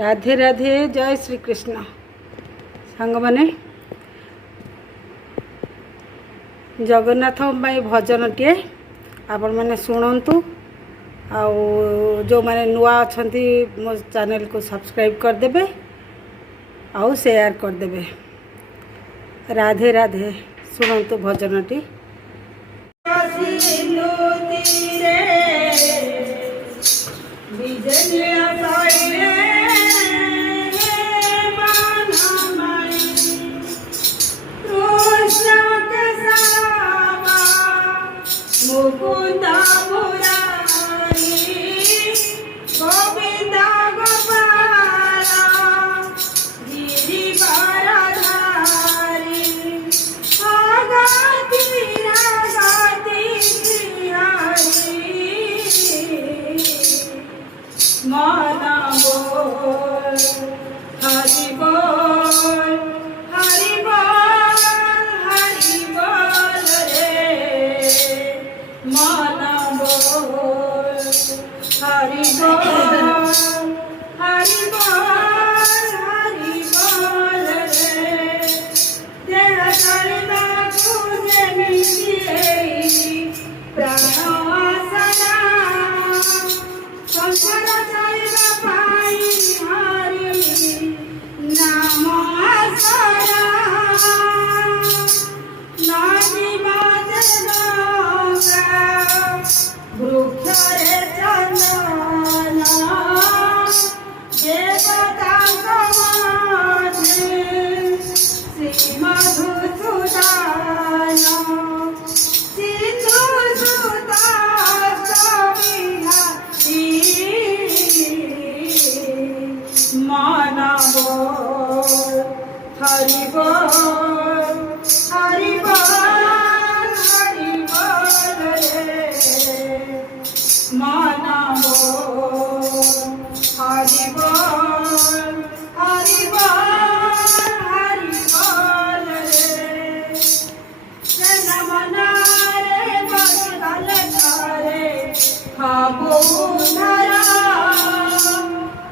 राधे राधे जय श्री कृष्ण सांग माने जगन्नाथ भजन टे आपण मैंने शुणु आउ जो मैंने नुआ अच्छा मो चैनल को सब्सक्राइब करदे आउ शेयर करदे। राधे राधे शुणु भजन टी। मुकुंदा मुरारी गोविंदा गोपाला गिरिवरधारी आगति रागति प्रियारी मन बोल हरि बोल हरि बोल हरि बोल रे मन बोल हरि बोल हरि बोल हरि बोल रे तेरा करना तुझे मिले प्राण सदा संसार चलना पाई हरि नाम सदा नाजी बाजना वृक्षरे चंदन देवतांक माझे श्री मधुसूदन सिंधु सुता विहारी मन बोल हरि बोल हरि बोल हरि बोल रे मन बोल हरि बोल हरि बोल हरि बोल रे जन मना रे बदल करे खाबो धरा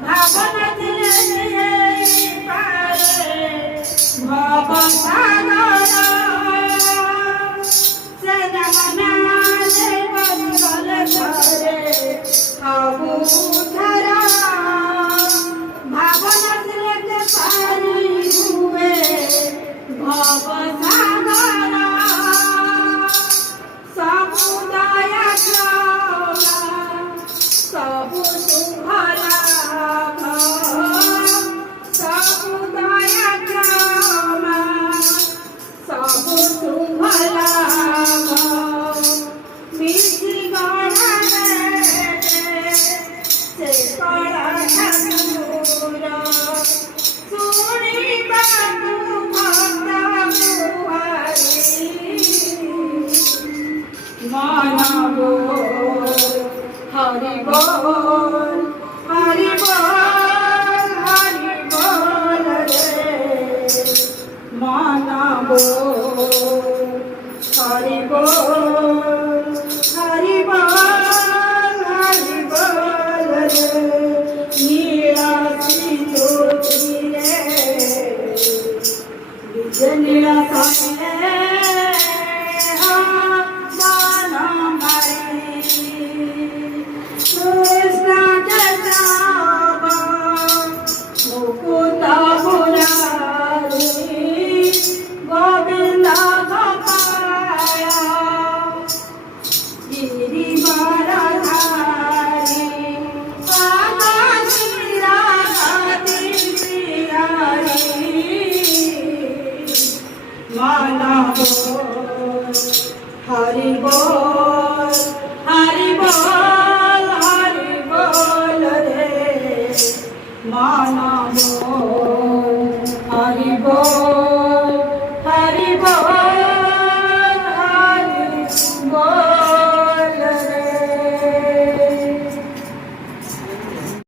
भावना दिले पारे भव सागर जन मना रे बदल करे खाबो धरा भावना दिले पारी हुए भव सागर समुदाय सबु तुम्हारा समुदाय सबु तुम्हारा मिठी गणा से कड़ा ठाकुर सुनी बातु भक्ता बुहारी मन बोल हरि बोल हरि बोल हरि बोल रे मन बोल हरि बोल हरि बोल हरि बोल रे नीला सिंधु तीरे विजय नीला सामने मुकुंदा मुरारी गोविंदा गोपाला गिरिवरधारी आगति रागति प्रियारी मन बोल हरि बोल